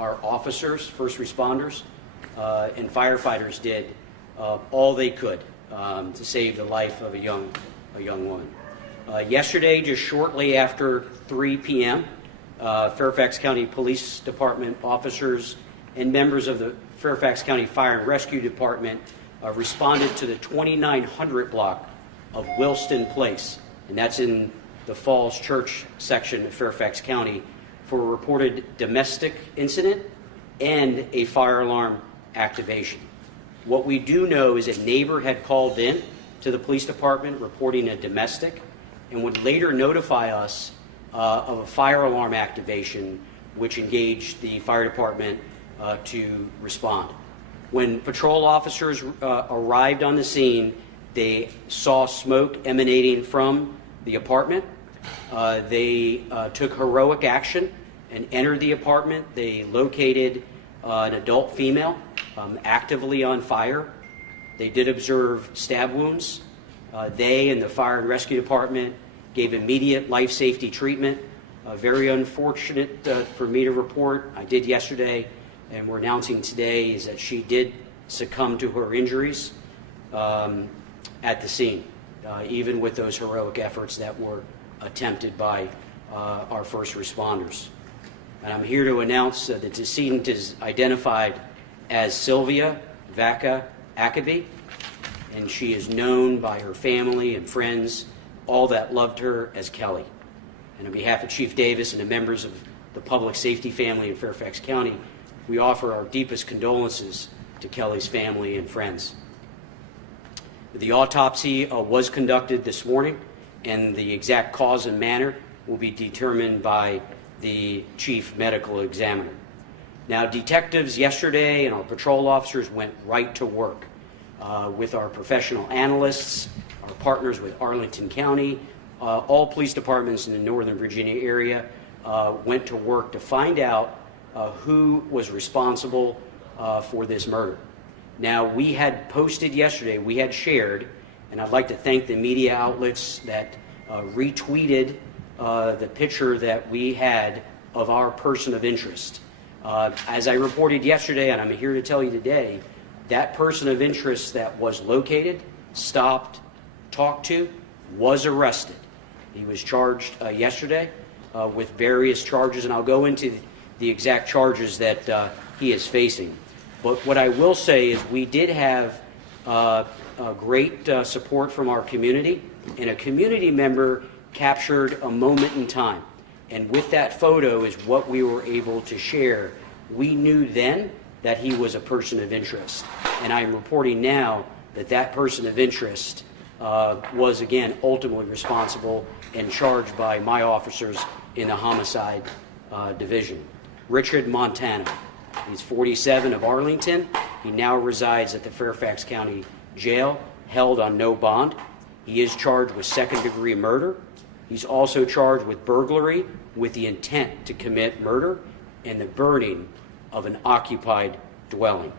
our officers, first responders, and firefighters did all they could to save the life of a young woman. Yesterday, just shortly after 3 p.m., Fairfax County Police Department officers and members of the Fairfax County Fire and Rescue Department responded to the 2900 block of Wilston Place, and that's in the Falls Church section of Fairfax County, for a reported domestic incident and a fire alarm activation. What we do know is a neighbor had called in to the police department reporting a domestic and would later notify us of a fire alarm activation, which engaged the fire department to respond. When patrol officers arrived on the scene, they saw smoke emanating from the apartment. They took heroic action and entered the apartment. They located an adult female actively on fire. They did observe stab wounds. They and the fire and rescue department gave immediate life safety treatment. Very unfortunate for me to report, I did yesterday, and we're announcing today, is that she did succumb to her injuries at the scene, even with those heroic efforts that were attempted by our first responders. And I'm here to announce that the decedent is identified as Sylvia Vaca Akaby, and she is known by her family and friends, all that loved her, as Kelly. And on behalf of Chief Davis and the members of the public safety family in Fairfax County, we offer our deepest condolences to Kelly's family and friends. The autopsy was conducted this morning, and the exact cause and manner will be determined by the chief medical examiner. Now, detectives yesterday and our patrol officers went right to work with our professional analysts, our partners with Arlington County. All police departments in the Northern Virginia area went to work to find out who was responsible for this murder. Now, we had posted yesterday, we had shared, and I'd like to thank the media outlets that retweeted the picture that we had of our person of interest. As I reported yesterday, and I'm here to tell you today, that person of interest that was located, stopped, talked to, was arrested. He was charged yesterday with various charges, and I'll go into the exact charges that he is facing. But what I will say is we did have great support from our community, and a community member captured a moment in time. And with that photo is what we were able to share. We knew then that he was a person of interest. And I am reporting now that that person of interest was, again, ultimately responsible and charged by my officers in the homicide division. Richard Montana. He's 47, of Arlington. He now resides at the Fairfax County Jail, held on no bond. He is charged with second-degree murder. He's also charged with burglary with the intent to commit murder and the burning of an occupied dwelling.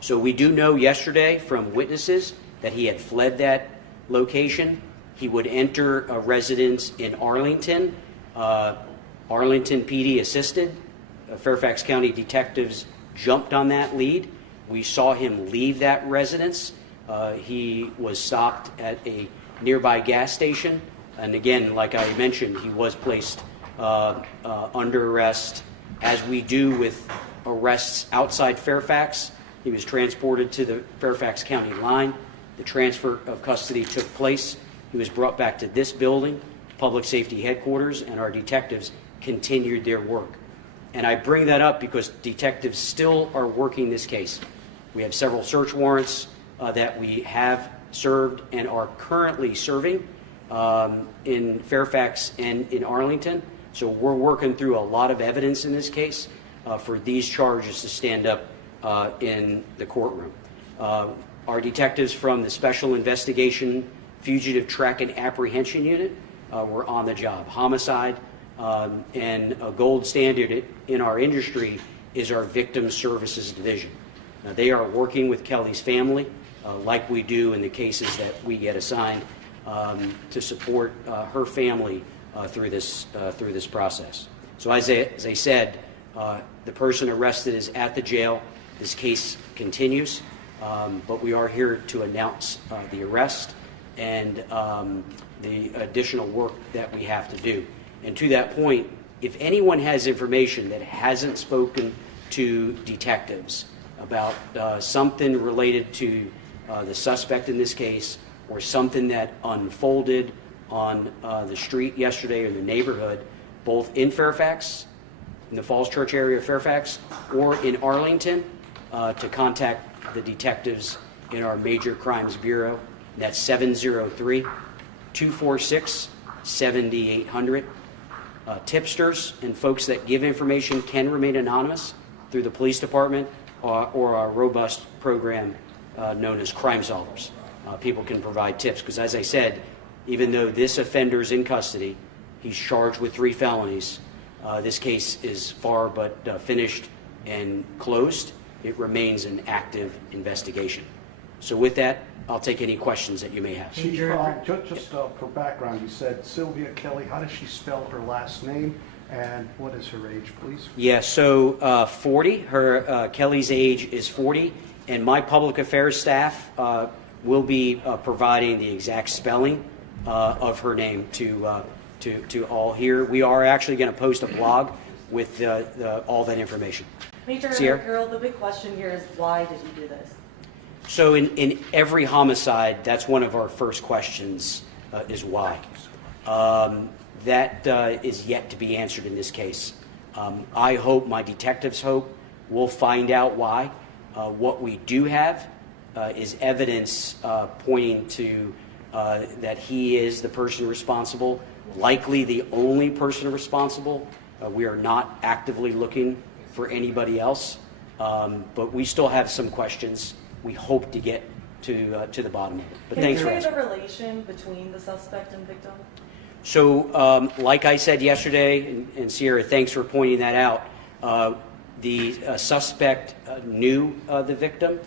So we do know yesterday from witnesses that he had fled that location. He would enter a residence in Arlington. Arlington PD assisted. Fairfax County detectives jumped on that lead. We saw him leave that residence. He was stopped at a nearby gas station. And again, like I mentioned, he was placed under arrest, as we do with arrests outside Fairfax. He was transported to the Fairfax County line. The transfer of custody took place. He was brought back to this building, Public Safety Headquarters, and our detectives continued their work. And I bring that up because detectives still are working this case. We have several search warrants that we have served and are currently serving in Fairfax and in Arlington. So we're working through a lot of evidence in this case for these charges to stand up in the courtroom. Our detectives from the Special Investigation Fugitive Track and Apprehension Unit were on the job. Homicide and a gold standard in our industry is our Victim Services Division. Now, they are working with Kelly's family like we do in the cases that we get assigned to support her family through this process. So as I said, The person arrested is at the jail. This case continues, but we are here to announce the arrest and the additional work that we have to do. And to that point, if anyone has information that hasn't spoken to detectives about something related to the suspect in this case, or something that unfolded on the street yesterday or the neighborhood, both in Fairfax, in the Falls Church area of Fairfax, or in Arlington, to contact the detectives in our Major Crimes Bureau. That's 703-246-7800. Tipsters and folks that give information can remain anonymous through the police department or our robust program known as Crime Solvers. People can provide tips because, as I said, even though this offender is in custody, he's charged with 3 felonies. This case is far but finished and closed. It remains an active investigation. So with that, I'll take any questions that you may have. Chief, just for background, you said Sylvia Kelly. How does she spell her last name, and what is her age, please? Yeah, so 40. Her Kelly's age is 40, and my public affairs staff will be providing the exact spelling of her name to all here. We are actually going to post a blog with all that information. Major Earl, the big question here is, why did you do this? So in every homicide, that's one of our first questions, is why. That is yet to be answered in this case. I hope, my detectives hope, we'll find out why. What we do have is evidence pointing to that he is the person responsible, likely the only person responsible. We are not actively looking for anybody else, but we still have some questions. We hope to get to the bottom of it. But thanks for asking. Can you say the relation between the suspect and victim? So, like I said yesterday, and Sierra, thanks for pointing that out, the suspect knew the victim.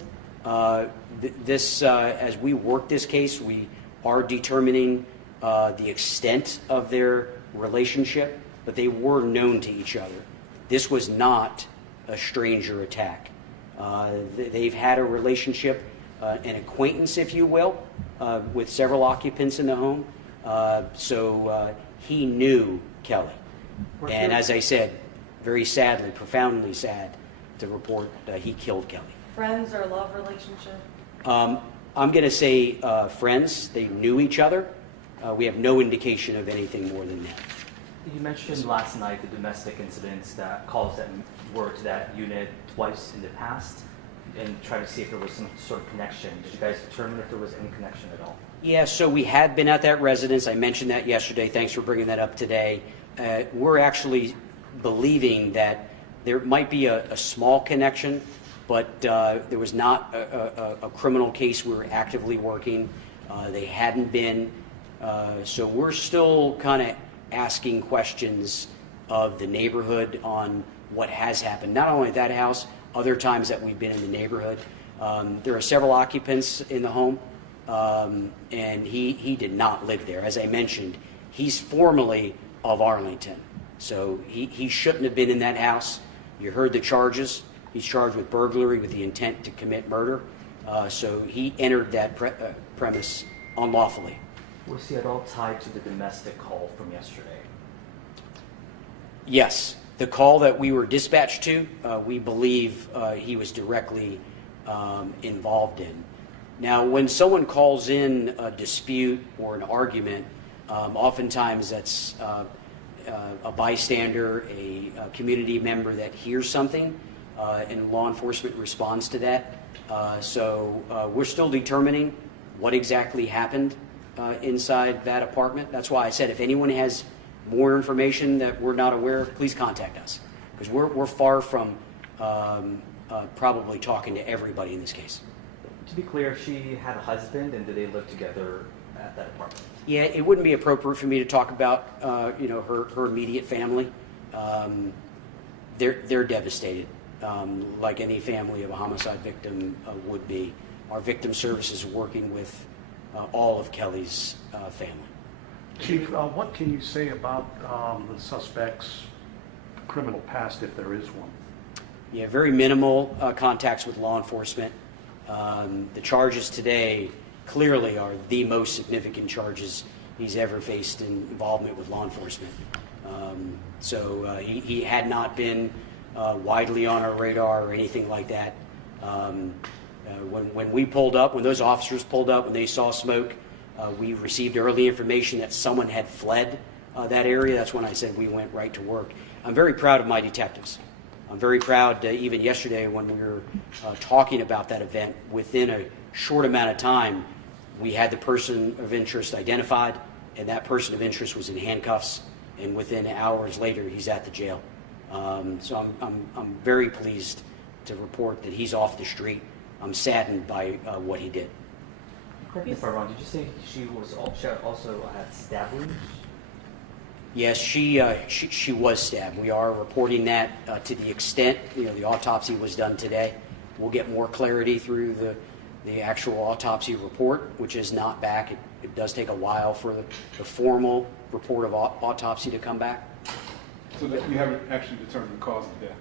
As we work this case, we are determining the extent of their relationship, but they were known to each other. This was not a stranger attack. They've had a relationship, an acquaintance, if you will, with several occupants in the home. So he knew Kelly. And as I said, very sadly, profoundly sad to report he killed Kelly. Friends or love relationship? I'm going to say friends. They knew each other. We have no indication of anything more than that. You mentioned last night the domestic incidents, that calls that were to that unit twice in the past, and try to see if there was some sort of connection. Did you guys determine if there was any connection at all? Yeah, so we had been at that residence. I mentioned that yesterday. Thanks for bringing that up today. We're actually believing that there might be a small connection, but there was not a criminal case we were actively working. They hadn't been. So we're still kind of asking questions of the neighborhood on what has happened. Not only at that house, other times that we've been in the neighborhood. There are several occupants in the home, and he did not live there. As I mentioned, he's formerly of Arlington, so he shouldn't have been in that house. You heard the charges. He's charged with burglary with the intent to commit murder, so he entered that premise unlawfully. Was he at all tied to the domestic call from yesterday? Yes. The call that we were dispatched to, we believe he was directly involved in. Now, when someone calls in a dispute or an argument, oftentimes that's a bystander, a community member that hears something, and law enforcement responds to that. So we're still determining what exactly happened inside that apartment. That's why I said if anyone has more information that we're not aware of, please contact us, because we're far from probably talking to everybody in this case. To be clear, she had a husband, and did they live together at that apartment? Yeah, it wouldn't be appropriate for me to talk about her immediate family. They're devastated, like any family of a homicide victim would be. Our victim services are working with all of Kelly's family. Chief, what can you say about the suspect's criminal past if there is one? Yeah, very minimal contacts with law enforcement. The charges today clearly are the most significant charges he's ever faced in involvement with law enforcement. He had not been widely on our radar or anything like that. When we pulled up, when those officers pulled up, when they saw smoke, we received early information that someone had fled that area. That's when I said we went right to work. I'm very proud of my detectives. I'm very proud, even yesterday when we were talking about that event, within a short amount of time, we had the person of interest identified, and that person of interest was in handcuffs, and within hours later, he's at the jail. So I'm very pleased to report that he's off the street. I'm saddened by what he did. Correct me if I'm wrong, did you say she also had stab wounds? Yes, she was stabbed. We are reporting that to the extent, the autopsy was done today. We'll get more clarity through the actual autopsy report, which is not back. It does take a while for the formal report of autopsy to come back. So that you haven't actually determined the cause of death yet?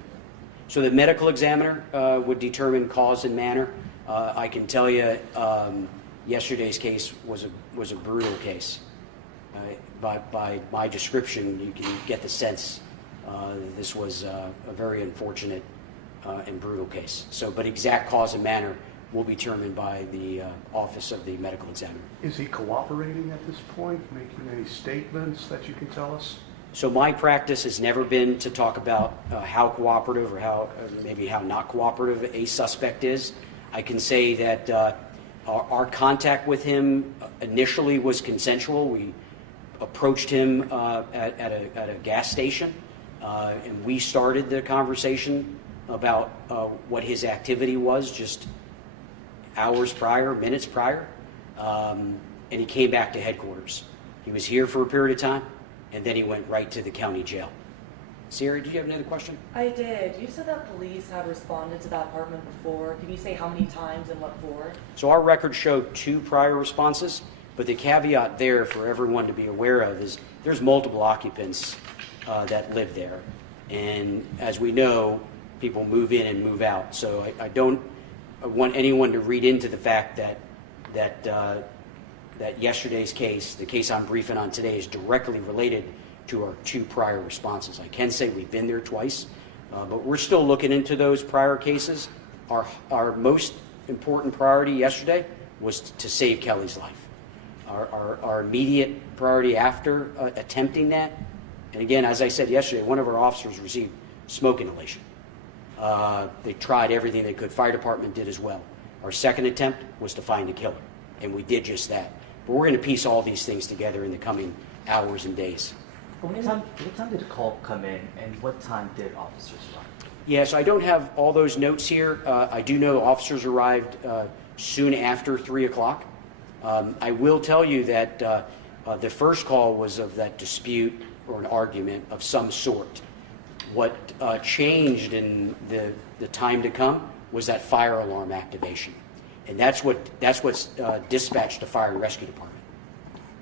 So the medical examiner would determine cause and manner. I can tell you yesterday's case was a brutal case. By my description, you can get the sense this was a very unfortunate and brutal case. But exact cause and manner will be determined by the Office of the Medical Examiner. Is he cooperating at this point, making any statements that you can tell us? So my practice has never been to talk about how cooperative or maybe how not cooperative a suspect is. I can say that our contact with him initially was consensual. We approached him at a gas station, and we started the conversation about what his activity was just hours prior, minutes prior, and he came back to headquarters. He was here for a period of time, and then he went right to the county jail. Sierra, did you have another question? I did. You said that police had responded to that apartment before. Can you say how many times and what for? So our records showed 2 prior responses, but the caveat there for everyone to be aware of is there's multiple occupants that live there. And as we know, people move in and move out. So I don't want anyone to read into the fact that yesterday's case, the case I'm briefing on today, is directly related to our 2 prior responses. I can say we've been there twice, but we're still looking into those prior cases. Our most important priority yesterday was to save Kelly's life. Our immediate priority after attempting that, and again, as I said yesterday, one of our officers received smoke inhalation. They tried everything they could. Fire department did as well. Our second attempt was to find the killer, and we did just that. But we're going to piece all these things together in the coming hours and days. What time did the call come in, and what time did officers arrive? Yes, I don't have all those notes here. I do know officers arrived soon after 3 o'clock. I will tell you that the first call was of that dispute or an argument of some sort. What changed in the time to come was that fire alarm activation. And that's what's dispatched the fire and rescue department.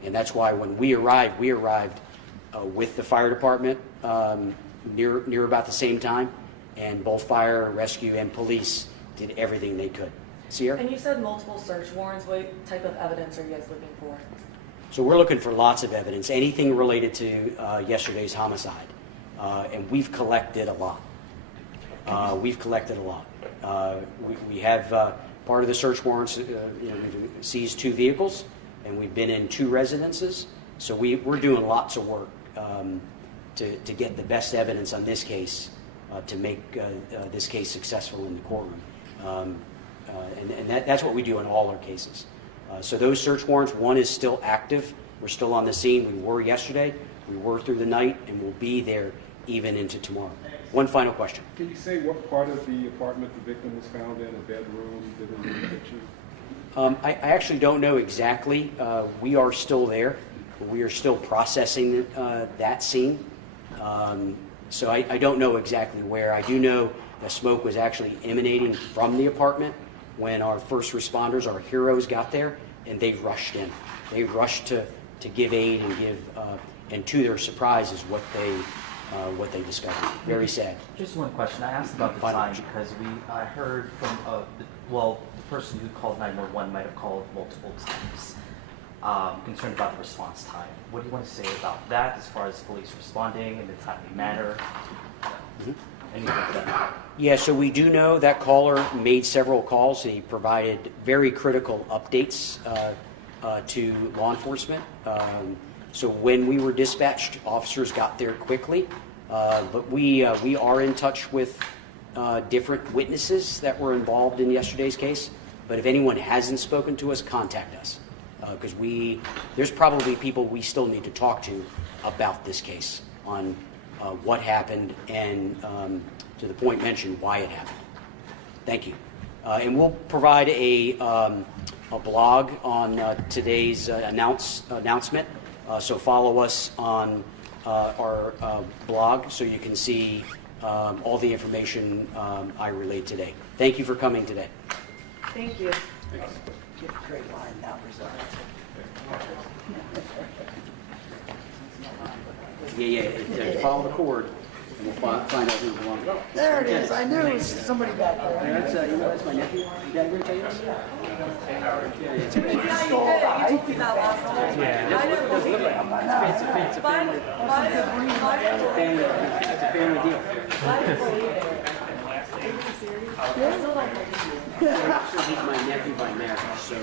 And that's why when we arrived with the fire department near about the same time, and both fire, rescue, and police did everything they could. Sierra? And you said multiple search warrants. What type of evidence are you guys looking for? So we're looking for lots of evidence, anything related to yesterday's homicide. And we've collected a lot. We have part of the search warrants, we've seized 2 vehicles, and we've been in 2 residences. So we're doing lots of work to get the best evidence on this case to make this case successful in the courtroom. And that's what we do in all our cases. So those search warrants, one is still active. We're still on the scene. We were yesterday. We were through the night, and we'll be there even into tomorrow. One final question. Can you say what part of the apartment the victim was found in? A bedroom, living room, kitchen? I actually don't know exactly. We are still there. We are still processing that scene. So I don't know exactly where. I do know the smoke was actually emanating from the apartment when our first responders, our heroes, got there, and they rushed in. They rushed to give aid and to their surprise is what they what they discovered. Very sad. Just one question. I asked about the Final. time because I heard from, the person who called 911 might have called multiple times, concerned about the response time. What do you want to say about that as far as police responding in a timely manner? Anything like that? Yeah, so we do know that caller made several calls, and he provided very critical updates to law enforcement. So when we were dispatched, officers got there quickly, but we are in touch with different witnesses that were involved in yesterday's case. But if anyone hasn't spoken to us, contact us, because there's probably people we still need to talk to about this case on what happened and, to the point mentioned, why it happened. Thank you. And we'll provide a blog on today's announcement. So follow us on our blog so you can see all the information I relayed today. Thank you for coming today. Thank you. Great line now, Yeah. Follow the cord, and we'll find out who belongs. There it is. I knew it was somebody back there. That's my nephew. Did I ever tell you this? Yeah, you did. You told me that last time. It's a family deal. I don't believe it. Are you serious? I still don't believe it. So he's my nephew by marriage, so.